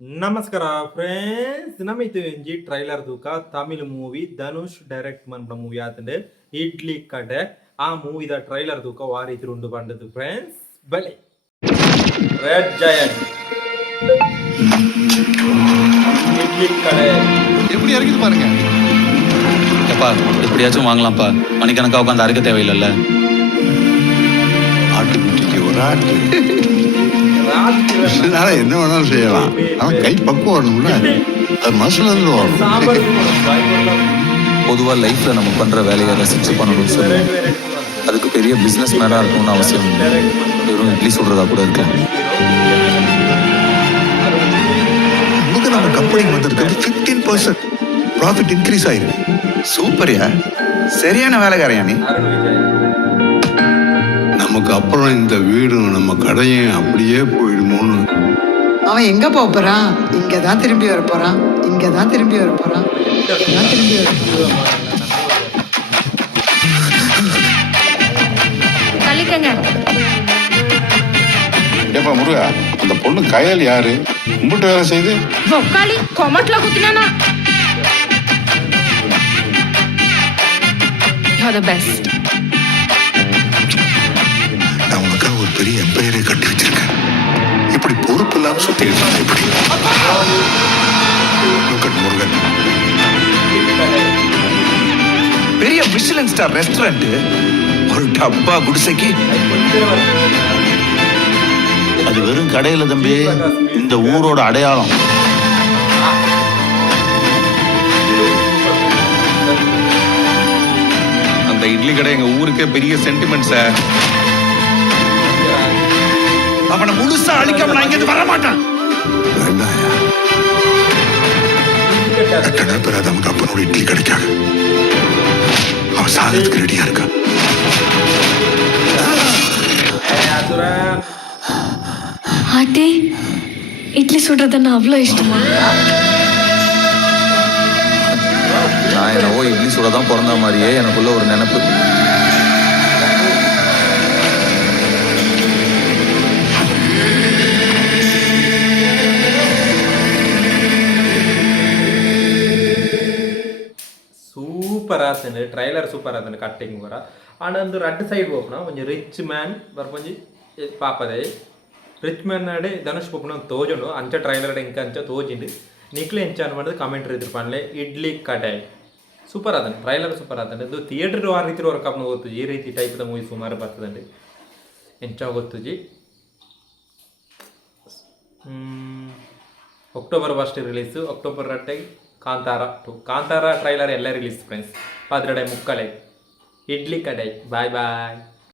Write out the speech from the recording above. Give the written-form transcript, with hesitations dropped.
ನಮಸ್ಕಾರ ಫ್ರೆಂಡ್ಸ್ ನಮಿತು ಎಂಜಿ ಟ್ರೈಲರ್ ತೂಕ ತಮಿಳ್ ಮೂವಿ ಧನುಷ್ ಡೈರೆಕ್ಟ್ ಮನ್ಪುನ ಮೂವಿ ಆತಂಡೆ ಇಡ್ಲಿ ಕಡೆ ಆ ಮೂವಿದ ಟ್ರೈಲರ್ ತೂಕ ವಾರೀತಿ ಉಂಡು ಬಂಡದು ಫ್ರೆಂಡ್ಸ್ ಬಲೆ ரெட் ஜெயண்ட் இட்லி கடை எப்படி இறக்குது பாருங்க. எப்பா எப்படியாச்சும் வாங்கலாம்ப்பா, மணிக்கணக்கா உட்காந்து அறுக்க தேவையில்லைல்ல. ஆட்டுக்குட்டிக்கு ஒரு ஆட்டு ராத்திரி என்ன வேணாலும் செய்யலாம். ஆனா கை பக்குவம் வரணும்ல, அது மனசுல இருந்து வரணும். சாம்பார் பயங்கரம் பொதுவா லைஃப்ல நம்ம பண்ற வேலையை ரசிச்சு பண்ணணும்னு சொல்லுவோம். அதுக்கு பெரிய பிசினஸ் மேனா இருக்கணும்னு அவசியம் இல்லை. வெறும் இட்லி சுடுறதா கூட இருக்கலாம். நமக்கு நம்ம கம்பெனிக்கு வந்திருக்கிறது 15% ப்ராஃபிட் இன்க்ரீஸ் ஆயிருக்கு. சூப்பர்யா, சரியான வேலைக்காரையா நீ. அருண் விஜய் நமக்கு அப்புறம் இந்த வீடும் நம்ம கடையும் அப்படியே போயிடுமோன்னு. அவன் எங்க போறான்? இங்க தான் திரும்பி வர போறான். இங்க தான் திரும்பி வர போறான். இங்கதான் திரும்பி வர போறான். தள்ளிக்கங்க. ஏப்பா முருகா, அந்த பொண்ணு கயல் யாரு? கும்பிட்டு வேலை செய்து ஒக்காளி கொமட்ல குத்துனானா? You're the best. நான் உனக்காக ஒரு பெரிய எம்பையரை கட்டி வச்சிருக்கேன். இப்படி பொறுப்பு இல்லாம சுத்தி இருந்தா எப்படி? Look at Murugan. பெரிய மிஷிலன் ஸ்டார் ரெஸ்டாரண்ட், ஒரு டப்பா குடிசைக்கு அது வெறும் கடையில தம்பி, இந்த ஊரோட அடையாளம். அந்த இட்லி கடை எங்க ஊருக்கே பெரிய சென்டிமெண்ட் சார். அவனை முழுசா அழிக்காம நான் இங்க வர மாட்டான். வேண்டாயா, எத்தனை பேர் அது அவங்க அப்பனோட இட்லி கிடைக்காது. அவன் சாதத்துக்கு ரெடியா இருக்கா. அசுரன் ஆத்தி, இட்லி சுடுறதுன்னா அவ்வளோ இஷ்டமா? நான் என்னவோ இட்லி சுடதான் பிறந்த மாதிரியே எனக்குள்ள ஒரு நினைப்பு. சூப்பராக இருந்தது ட்ரைலர், சூப்பராக இருந்தது கட்டிங் கூட. ஆனால் வந்து ரெண்டு சைடு போகணும் கொஞ்சம் ரிச் மேன் ಬರ್ಪಂಜಿ ಪಾಪದೆ ರಿಚ್ ಮ್ಯಾನ್ ನಾಡೆ ಧನುಷ್ ಪಪ್ಪನ ತೋಜನು ಅಂಚ ಟ್ರೈಲರ್ ಇಂಕ ಅಂಚ ತೋಜಿಂಡು ನಿಕ್ಲೆ ಎಂಚ ಅನ್ಮಾಡಿದ್ರೆ ಕಮೆಂಟ್ ಇದ್ರು ಪನ್ಲೆ ಇಡ್ಲಿ ಕಡೆ ಸೂಪರ್ ಆದನು ಟ್ರೈಲರ್ ಸೂಪರ್ ಆದನು. ಇದು ಥಿಯೇಟರ್ ಆ ರೀತಿ ವರ್ಕಪ್ನ ಗೊತ್ತುಜಿ ಈ ರೀತಿ ಟೈಪ್ದ ಮೂವಿ ಸುಮಾರು ಬರ್ತದಂడి ಎಂಚ ಗೊತ್ತುಜಿ. October first release. ಅಕ್ಟೋಬರ್ ರಟ್ಟೆಗೆ ಕಾಂತಾರ 2 ಕಾಂತಾರ ಟ್ರೈಲರ್ ಎಲ್ಲ ರಿಲೀಸ್ ಫ್ರೆಂಡ್ಸ್. 10 ಮುಕ್ಕಲೆ ಇಡ್ಲಿ ಕಡೆ. ಬಾಯ್ ಬಾಯ್.